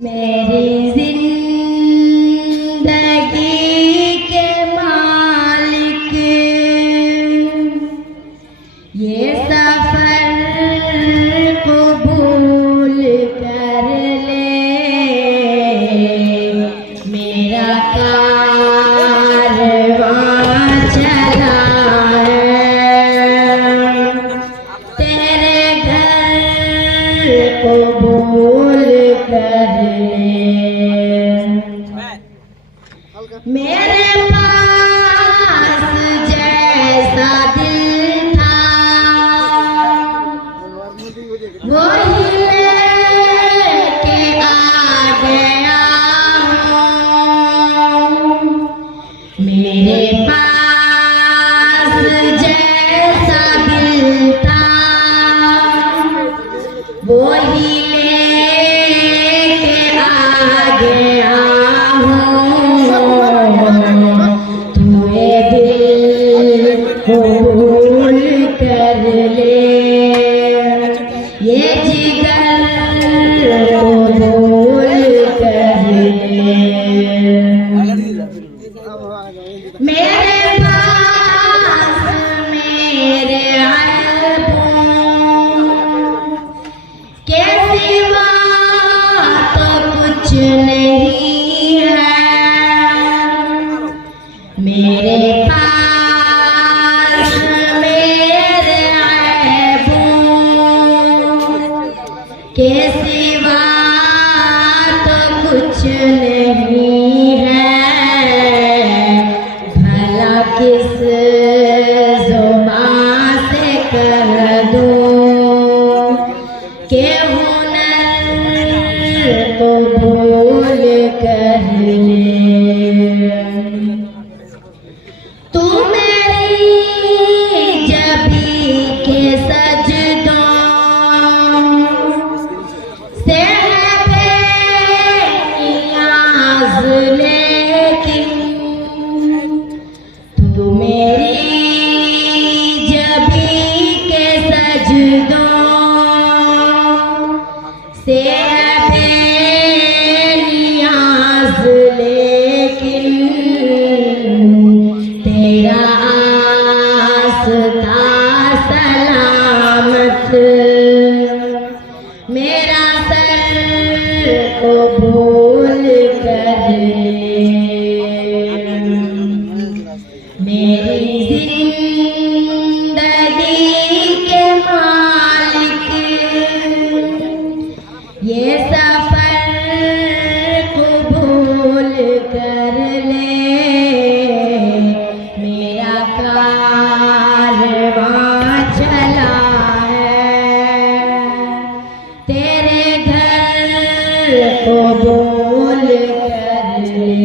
मेरी जिंदगी के मालिक ये सफर कबूल कर ले, मेरा कारवां चला है तेरे घर कबूल कर ले। मेरे पास जैसा दिल था वही लेके आ गया हूँ। मेरे पास जैसा दिल था वही लेके आ गया हूँ। तूने दिल कबूल कर ले, ये जिगर कबूल कर ले। मेरे पास मेरे अल्बों के सिवा तो कुछ नहीं है। मेरे पास मेरे अल्बों के सिवा तो कुछ नहीं है। भला किस ज़ुबान से कह दूं कि हुनर कबूल कर ले। तू मेरी जबी के सजदों से है बेनियाज़, लेकिन तू मेरी जबी के सजदों से है बेनियाज़, लेकिन तेरा आस्था सलामत मेरा सर कबूल कर ले। मेरी जिंदगी के मालिक ये सफर कबूल कर ले, मेरा कारवां चला है तेरे घर कबूल कर ले।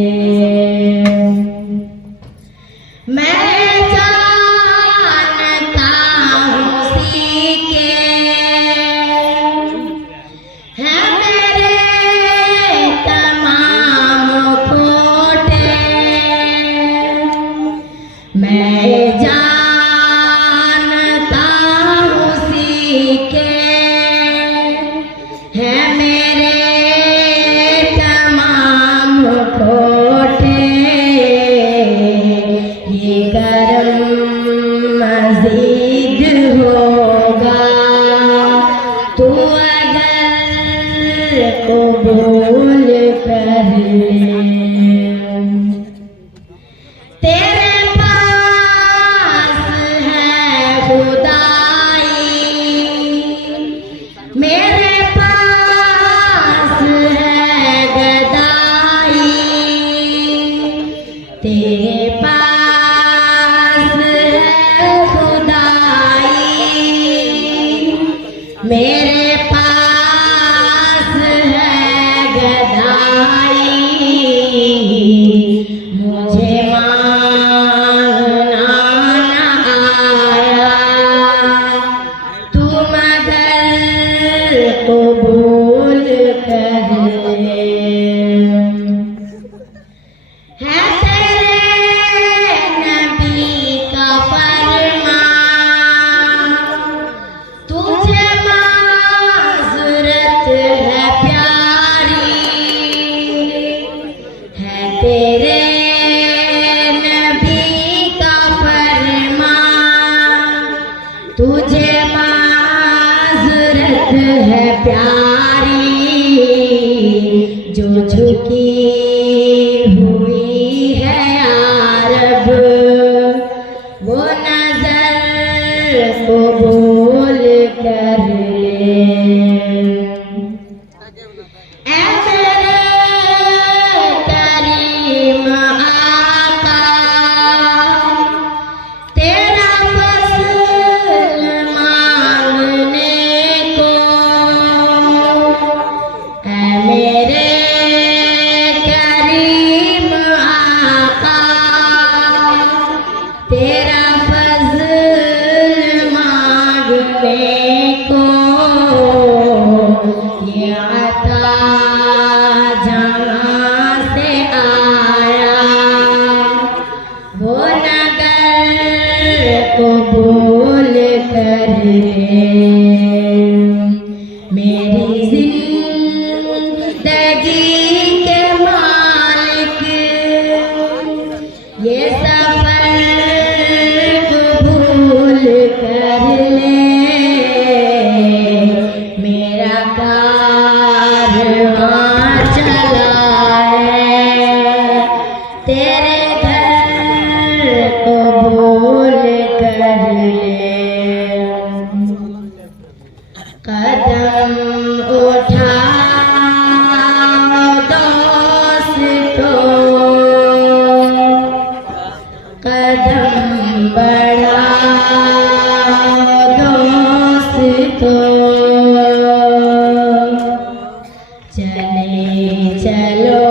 मैं जानता हूँ सीखे हैं मेरे तमाम खोटे। मैं जानता हूँ सीखे हैं मेरे तमाम खोटे। ये करम मज़ीद होगा तू अगर कबूल कर ले। तेरे पास है खुदाई, मेरे पास है गदाई। तेरे पास है खुदाई, मेरे पास है गदाई। जो झुकी हुई है यारब, वो नजर को बोल कर ले। ऐ मेरे करीम आका, तेरा फज़ल मांगने को, ऐ मेरे करीम आका, तेरा फज़ल मांगने को, ये अता जहाँ से आया, वो नगर को बोल कर ले। मेरी जिंदगी के मालिक, ये सफर कबूल कर ले। मेरा कारवां चला है, तेरे घर को बोल कर ले। कदम उठाओ दोस्तों, कदम बढ़ाओ दोस्तों, चले चलो